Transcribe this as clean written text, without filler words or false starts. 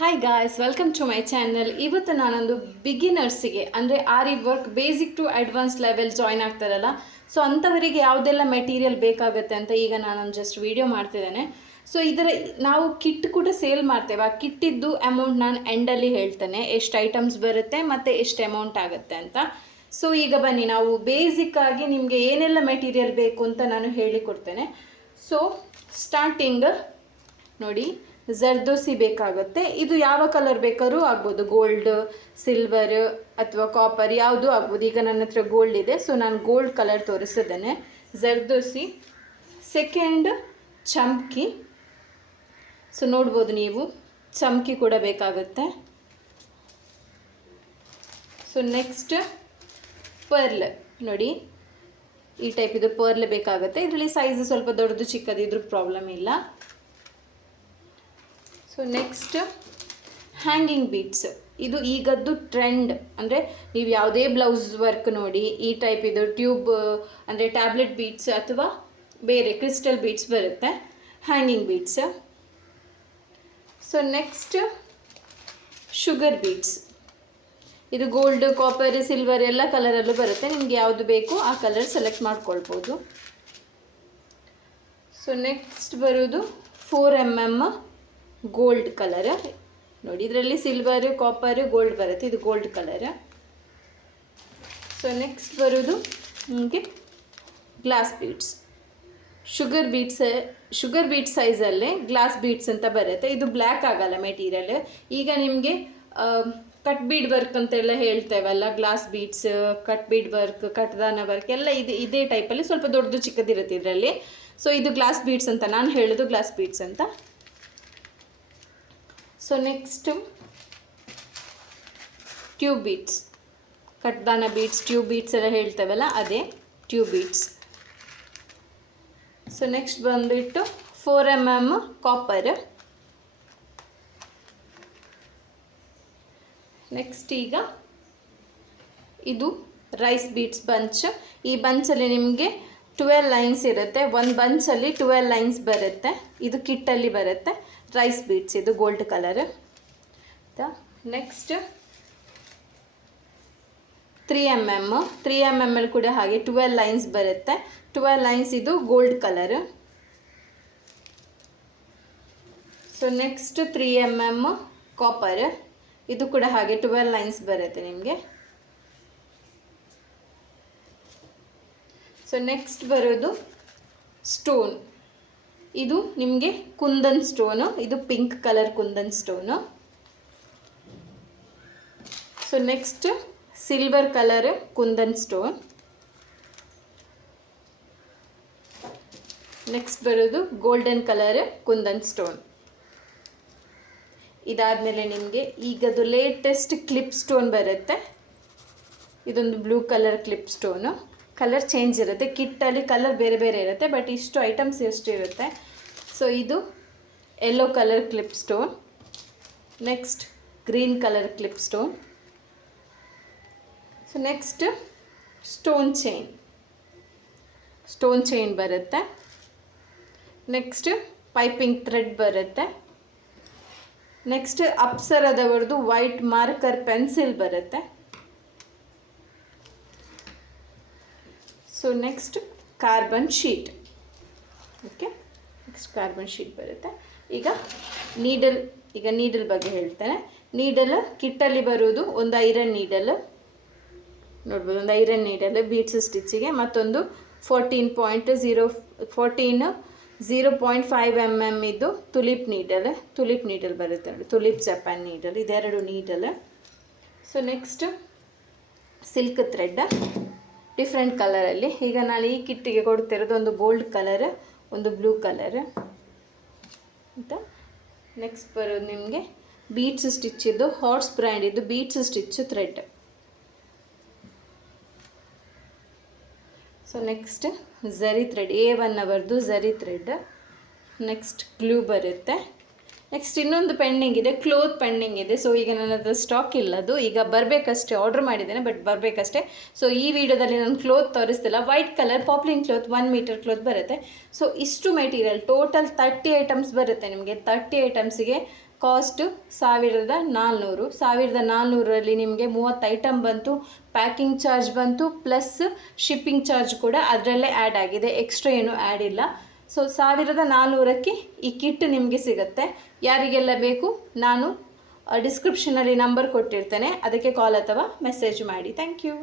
Hi guys, welcome to my channel. ಇವತ್ತು ನಾನೊಂದು ಬಿಗಿನರ್ಸಿಗೆ ಅಂದರೆ aari work basic to advance level join ಆಗ್ತಾರಲ್ಲ, ಸೊ ಅಂಥವರಿಗೆ ಯಾವುದೆಲ್ಲ ಮೆಟೀರಿಯಲ್ ಬೇಕಾಗುತ್ತೆ ಅಂತ ಈಗ ನಾನೊಂದು ಜಸ್ಟ್ ವಿಡಿಯೋ ಮಾಡ್ತಿದ್ದೇನೆ. ಸೊ ನಾವು ಕಿಟ್ ಕೂಡ ಸೇಲ್ ಮಾಡ್ತೇವೆ. ಆ ಕಿಟ್ಟಿದ್ದು ಅಮೌಂಟ್ ನಾನು ಎಂಡಲ್ಲಿ ಹೇಳ್ತೇನೆ, ಎಷ್ಟು ಐಟಮ್ಸ್ ಬರುತ್ತೆ ಮತ್ತು ಎಷ್ಟು ಅಮೌಂಟ್ ಆಗುತ್ತೆ ಅಂತ. ಸೊ ಈಗ ಬನ್ನಿ, ನಾವು ಬೇಸಿಕ್ಕಾಗಿ ನಿಮಗೆ ಏನೆಲ್ಲ ಮೆಟೀರಿಯಲ್ ಬೇಕು ಅಂತ ನಾನು ಹೇಳಿಕೊಡ್ತೇನೆ. ಸೊ ಸ್ಟಾರ್ಟಿಂಗ್ ನೋಡಿ, ಜರ್ದೋಸಿ ಬೇಕಾಗುತ್ತೆ. ಇದು ಯಾವ ಕಲರ್ ಬೇಕಾದ್ರೂ ಆಗ್ಬೋದು, ಗೋಲ್ಡ್, ಸಿಲ್ವರ್ ಅಥವಾ ಕಾಪರ್ ಯಾವುದು ಆಗ್ಬೋದು. ಈಗ ನನ್ನ ಹತ್ರ ಗೋಲ್ಡ್ ಇದೆ, ಸೊ ನಾನು ಗೋಲ್ಡ್ ಕಲರ್ ತೋರಿಸಿದ್ದೇನೆ. ಜರ್ದೋಸಿ. ಸೆಕೆಂಡ್ ಚಮ್ಕಿ. ಸೊ ನೋಡ್ಬೋದು ನೀವು, ಚಮ್ಕಿ ಕೂಡ ಬೇಕಾಗುತ್ತೆ. So next pearl. ನೋಡಿ, ಈ ಟೈಪ್ ಇದು ಪರ್ಲ್ ಬೇಕಾಗುತ್ತೆ. ಇದರಲ್ಲಿ ಸೈಜ್ ಸ್ವಲ್ಪ ದೊಡ್ಡದು ಚಿಕ್ಕದಿದ್ರೂ ಪ್ರಾಬ್ಲಮ್ ಇಲ್ಲ. So next hanging beads. ಇದು ಈಗದ್ದು ಟ್ರೆಂಡ್. ಅಂದರೆ ನೀವು ಯಾವುದೇ ಬ್ಲೌಸ್ ವರ್ಕ್ ನೋಡಿ, ಈ ಟೈಪ್ ಇದು ಟ್ಯೂಬ್ ಅಂದರೆ ಟ್ಯಾಬ್ಲೆಟ್ ಬೀಡ್ಸ್ ಅಥವಾ ಬೇರೆ ಕ್ರಿಸ್ಟಲ್ ಬೀಡ್ಸ್ ಬರುತ್ತೆ, hanging beads. So next sugar beads. ಇದು ಗೋಲ್ಡ್, ಕಾಪರ್, ಸಿಲ್ವರ್ ಎಲ್ಲ ಕಲರಲ್ಲೂ ಬರುತ್ತೆ. ನಿಮಗೆ ಯಾವುದು ಬೇಕು ಆ ಕಲರ್ ಸೆಲೆಕ್ಟ್ ಮಾಡ್ಕೊಳ್ಬೋದು. ಸೊ ನೆಕ್ಸ್ಟ್ ಬರೋದು 4mm ಗೋಲ್ಡ್ ಕಲರ್. ನೋಡಿ, ಇದರಲ್ಲಿ ಸಿಲ್ವರ್, ಕಾಪರ್, ಗೋಲ್ಡ್ ಬರುತ್ತೆ. ಇದು ಗೋಲ್ಡ್ ಕಲರ್. ಸೊ ನೆಕ್ಸ್ಟ್ ಬರೋದು ನಿಮಗೆ ಗ್ಲಾಸ್ ಬೀಡ್ಸ್. ಶುಗರ್ ಬೀಡ್ಸ್ ಸೈಜಲ್ಲೇ ಗ್ಲಾಸ್ ಬೀಡ್ಸ್ ಅಂತ ಬರುತ್ತೆ. ಇದು ಬ್ಲ್ಯಾಕ್ ಆಗಲ್ಲ ಮೆಟೀರಿಯಲ್. ಈಗ ನಿಮಗೆ ಕಟ್ ಬೀಡ್ ವರ್ಕ್ ಅಂತೆಲ್ಲ ಹೇಳ್ತೇವಲ್ಲ, glass beads, cut bead work, ಕಟ್ದಾನ ವರ್ಕ್ ಎಲ್ಲ ಇದೇ ಟೈಪಲ್ಲಿ ಸ್ವಲ್ಪ ದೊಡ್ಡದು ಚಿಕ್ಕದಿರುತ್ತೆ ಇದರಲ್ಲಿ. ಸೊ ಇದು ಗ್ಲಾಸ್ ಬೀಡ್ಸ್ ಅಂತ ನಾನು ಹೇಳೋದು, ಗ್ಲಾಸ್ ಬೀಡ್ಸ್ ಅಂತ. ಸೊ ನೆಕ್ಸ್ಟ್ ಟ್ಯೂಬ್ ಬೀಡ್ಸ್, ಕಟ್ದಾನ ಬೀಡ್ಸ್, ಟ್ಯೂಬ್ ಬೀಡ್ಸ್ ಎಲ್ಲ ಹೇಳ್ತೇವಲ್ಲ ಅದೇ ಟ್ಯೂಬ್ ಬೀಡ್ಸ್. ಸೊ ನೆಕ್ಸ್ಟ್ ಬಂದುಬಿಟ್ಟು 4mm ಕಾಪರ್. ನೆಕ್ಸ್ಟ್ ಈಗ ಇದು ರೈಸ್ ಬೀಡ್ಸ್ ಬಂಚ್. ಈ ಬಂಚಲ್ಲಿ ನಿಮಗೆ 12 ಲೈನ್ಸ್ ಇರುತ್ತೆ. ಒಂದು ಬಂಚಲ್ಲಿ 12 ಲೈನ್ಸ್ ಬರುತ್ತೆ. ಇದು ಕಿಟ್ಟಲ್ಲಿ ಬರುತ್ತೆ. ರೈಸ್ ಬೀಡ್ಸ್, ಇದು ಗೋಲ್ಡ್ ಕಲರ್. ನೆಕ್ಸ್ಟ್ 3mm ಕೂಡ ಹಾಗೆ 12 ಲೈನ್ಸ್ ಬರುತ್ತೆ. 12 ಲೈನ್ಸ್, ಇದು gold colour. So next 3mm copper. ಇದು ಕೂಡ ಹಾಗೆ 12 ಲೈನ್ಸ್ ಬರುತ್ತೆ ನಿಮಗೆ. ಸೊ ನೆಕ್ಸ್ಟ್ ಬರೋದು ಸ್ಟೋನ್. ಇದು ನಿಮಗೆ ಕುಂದನ್ ಸ್ಟೋನು. ಇದು pink colour kundan stone. So next silver colour kundan stone. Next ಬರೋದು ಗೋಲ್ಡನ್ ಕಲರ್ ಕುಂದನ್ ಸ್ಟೋನ್. ಇದಾದಮೇಲೆ ನಿಮಗೆ ಈಗದು ಲೇಟೆಸ್ಟ್ ಕ್ಲಿಪ್ ಸ್ಟೋನ್ ಬರುತ್ತೆ. ಇದೊಂದು blue colour clip stone. Colour change ಇರುತ್ತೆ, ಕಿಟ್ಟಲ್ಲಿ ಕಲರ್ ಬೇರೆ ಬೇರೆ ಇರುತ್ತೆ, ಬಟ್ ಇಷ್ಟು ಐಟಮ್ಸ್ ಎಷ್ಟು ಇರುತ್ತೆ. ಸೊ ಇದು yellow colour clip stone. Next green colour clip stone. So next stone chain ಬರುತ್ತೆ. ನೆಕ್ಸ್ಟ್ ಪೈಪಿಂಗ್ ಥ್ರೆಡ್ ಬರುತ್ತೆ. ನೆಕ್ಸ್ಟ್ ಅಪ್ಸರದವರದು ವೈಟ್ ಮಾರ್ಕರ್ ಪೆನ್ಸಿಲ್ ಬರುತ್ತೆ. So next carbon sheet. Okay, next carbon sheet ಬರುತ್ತೆ. ಈಗ needle ಬಗ್ಗೆ ಹೇಳ್ತೇನೆ. ನೀಡಲ್ ಕಿಟ್ಟಲ್ಲಿ ಬರೋದು ಒಂದು ಐರನ್ ನೀಡಲ್ ನೋಡ್ಬೋದು, ಒಂದು ಐರನ್ ನೀಡಲ್ ಬೀಡ್ಸ್ ಸ್ಟಿಚ್ಚಿಗೆ. ಮತ್ತೊಂದು 0.5mm ಇದು ತುಲಿಪ್ ನೀಡಲ್ ಬರುತ್ತೆ ನೋಡಿ, ತುಲಿಪ್ ಜಪಾನ್ ನೀಡಲ್. ಇದೆರಡು needle. So next silk thread different ಕಲರಲ್ಲಿ. ಈಗ ನಾನು ಈ ಕಿಟ್ಟಿಗೆ ಕೊಡ್ತಿರೋದು ಒಂದು ಗೋಲ್ಡ್ ಕಲರ್, ಒಂದು ಬ್ಲೂ ಕಲರ್ ಅಂತ. ನೆಕ್ಸ್ಟ್ ಬರೋದು ನಿಮಗೆ ಬೀಡ್ಸ್ ಸ್ಟಿಚ್ಚಿದ್ದು ಹಾರ್ಸ್ ಬ್ರ್ಯಾಂಡ್ ಇದು beads stitch thread. So next zari thread, A1 ಅವರದು ಝರಿ ಥ್ರೆಡ್. ನೆಕ್ಸ್ಟ್ ಗ್ಲೂ ಬರುತ್ತೆ. ನೆಕ್ಸ್ಟ್ ಇನ್ನೊಂದು ಪೆಂಡಿಂಗ್ ಇದೆ, ಕ್ಲೋತ್ ಪೆಂಡಿಂಗ್ ಇದೆ. ಸೊ ಈಗ ನನ್ನ ಹತ್ರ ಸ್ಟಾಕ್ ಇಲ್ಲದು, ಈಗ ಬರಬೇಕಷ್ಟೇ. ಆರ್ಡ್ರ್ ಮಾಡಿದ್ದೇನೆ ಬಟ್ ಬರಬೇಕಷ್ಟೇ. ಸೊ ಈ ವಿಡಿಯೋದಲ್ಲಿ ನಾನು ಕ್ಲೋತ್ ತೋರಿಸ್ತಿಲ್ಲ. White colour poplin cloth 1 metre cloth ಬರುತ್ತೆ. ಸೊ ಇಷ್ಟು ಮೆಟೀರಿಯಲ್ ಟೋಟಲ್ 30 ಐಟಮ್ಸ್ ಬರುತ್ತೆ ನಿಮಗೆ. 30 ಐಟಮ್ಸಿಗೆ ಕಾಸ್ಟು 1400. 1400ರಲ್ಲಿ ನಿಮಗೆ 30 ಐಟಮ್ ಬಂತು, ಪ್ಯಾಕಿಂಗ್ ಚಾರ್ಜ್ ಬಂತು, ಪ್ಲಸ್ ಶಿಪ್ಪಿಂಗ್ ಚಾರ್ಜ್ ಕೂಡ ಅದರಲ್ಲೇ ಆ್ಯಡ್ ಆಗಿದೆ, ಎಕ್ಸ್ಟ್ರಾ ಏನೂ ಆ್ಯಡ್ ಇಲ್ಲ. ಸೊ 1400ಕ್ಕೆ ಈ ಕಿಟ್ ನಿಮಗೆ ಸಿಗುತ್ತೆ. ಯಾರಿಗೆಲ್ಲ ಬೇಕು ನಾನು ಡಿಸ್ಕ್ರಿಪ್ಷನಲ್ಲಿ ನಂಬರ್ ಕೊಟ್ಟಿರ್ತೇನೆ, ಅದಕ್ಕೆ ಕಾಲ್ ಅಥವಾ ಮೆಸೇಜ್ ಮಾಡಿ. Thank you.